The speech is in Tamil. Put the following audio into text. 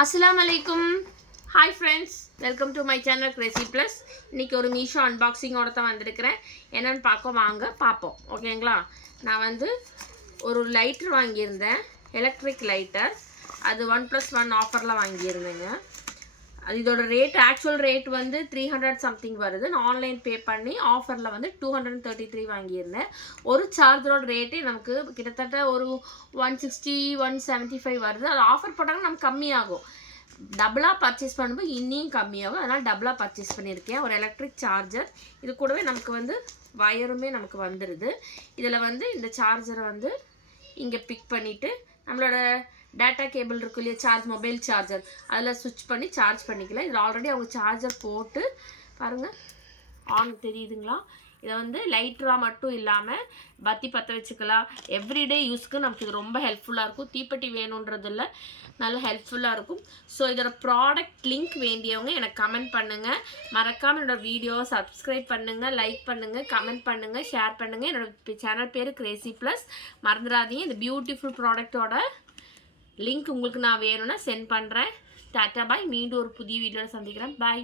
அஸ்ஸலாமு அலைக்கும். Hi friends, welcome to my channel Crazy plus. இன்றைக்கி ஒரு மீஷோ அன்பாக்சிங்கோட தான் வந்திருக்கிறேன். என்னென்னு பார்ப்போம். ஓகேங்களா? நான் ஒரு லைட்டர் வாங்கியிருந்தேன், எலக்ட்ரிக் லைட்டர். அது 1+1 ஆஃபரில் வாங்கியிருந்தேங்க. அது இதோட ஆக்சுவல் ரேட் 300 சம்திங் வருது. நான் ஆன்லைன் பே பண்ணி ஆஃபரில் 233 வாங்கியிருந்தேன். ஒரு சார்ஜரோட ரேட்டே நமக்கு கிட்டத்தட்ட ஒரு 160 175 வருது. அது ஆஃபர் போட்டாங்கன்னா நமக்கு கம்மியாகும். டபுளாக பர்ச்சேஸ் பண்ணும்போது இன்னும் கம்மியாகும். அதனால் டபுளாக பர்ச்சேஸ் பண்ணியிருக்கேன். ஒரு எலக்ட்ரிக் சார்ஜர். இது கூடவே நமக்கு வயருமே நமக்கு வந்துடுது. இதில் இந்த சார்ஜரை இங்கே பிக் பண்ணிவிட்டு நம்மளோட டேட்டா கேபிள் இருக்கும் இல்லையா, மொபைல் சார்ஜர், அதில் சுவிட்ச் பண்ணி சார்ஜ் பண்ணிக்கலாம். இதில் ஆல்ரெடி அவங்க சார்ஜர் போட்டு பாருங்கள், ஆன் தெரியுதுங்களா? இதை லைட்டராக மட்டும் இல்லாமல் பத்தி பற்ற வச்சுக்கலாம். எவ்ரிடே யூஸ்க்கு நமக்கு இது ரொம்ப ஹெல்ப்ஃபுல்லாக இருக்கும். தீப்பெட்டி வேணுன்றதில்ல, நல்ல ஹெல்ப்ஃபுல்லாக இருக்கும். ஸோ இதோட ப்ராடக்ட் லிங்க் வேண்டியவங்க எனக்கு கமெண்ட் பண்ணுங்கள். மறக்காமல் என்னோடய வீடியோவை சப்ஸ்கிரைப் பண்ணுங்கள், லைக் பண்ணுங்கள், கமெண்ட் பண்ணுங்கள், ஷேர் பண்ணுங்கள். என்னோடய சேனல் பேர் கிரேசி ப்ளஸ். மறந்துடாதீங்க. இந்த பியூட்டிஃபுல் ப்ராடக்டோட லிங்க் உங்களுக்கு நான் வேணும்னா சென்ட் பண்ணுறேன். டாட்டா பாய். மீண்டும் ஒரு புதிய வீடியோவில் சந்திக்கிறேன். பாய்.